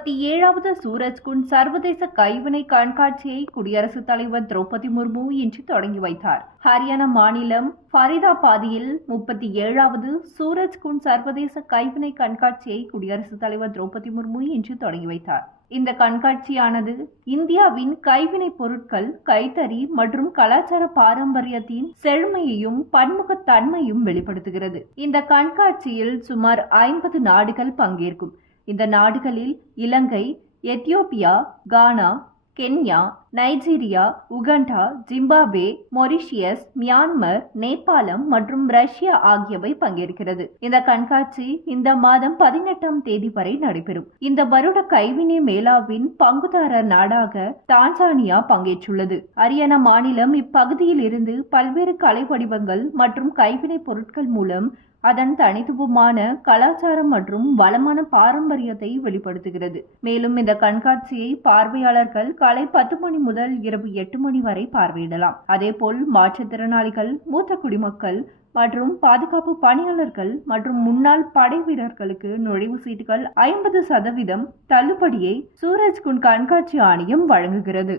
முப்பத்தி ஏழாவது சூரஜ்குண்ட் சர்வதேச கைவினை கண்காட்சியை குடியரசுத் தலைவர் திரௌபதி முர்மு இன்று தொடங்கி வைத்தார். ஹரியானா மாநிலம் ஃபரிதாபாதியில் முப்பத்தி ஏழாவது சூரஜ்குண்ட் சர்வதேச கைவினை கண்காட்சியை குடியரசுத் தலைவர் திரௌபதி முர்மு இன்று தொடங்கி வைத்தார். இந்த கண்காட்சியானது இந்தியாவின் கைவினை பொருட்கள் கைத்தறி மற்றும் கலாச்சார பாரம்பரியத்தின் செழுமையையும் பன்முகத்தன்மையும் வெளிப்படுத்துகிறது. இந்த கண்காட்சியில் சுமார் ஐம்பது நாடுகள் பங்கேற்கும். இந்த நாடுகளில் இலங்கை Ethiopia Ghana Kenya Nigeria Uganda Zimbabwe Mauritius Myanmar நேபாளம் மற்றும் ரஷ்யா ஆகியவை பங்கேற்கிறது. இந்த கண்காட்சி இந்த மாதம் பதினெட்டாம் தேதி வரை நடைபெறும். இந்த வருட கைவினை மேளாவின் பங்குதாரர் நாடாக டான்சானியா பங்கேற்றுள்ளது. அரியானா மாநிலம் இப்பகுதியில் இருந்து பல்வேறு கலை வடிவங்கள் மற்றும் கைவினைப் பொருட்கள் மூலம் அதன் தனித்துவமான கலாச்சாரம் மற்றும் வளமான பாரம்பரியத்தை வெளிப்படுத்துகிறது. மேலும் இந்த கண்காட்சியை பார்வையாளர்கள் காலை பத்து மணி முதல் இரவு எட்டு மணி வரை பார்வையிடலாம். அதேபோல் மாற்றுத்திறனாளிகள் மூத்த குடிமக்கள் மற்றும் பாதுகாப்பு பணியாளர்கள் மற்றும் முன்னாள் படை வீரர்களுக்கு நுழைவு சீட்டுகள் ஐம்பது சதவீதம் தள்ளுபடியை சூரஜ்குண்ட் கண்காட்சி ஆணையம் வழங்குகிறது.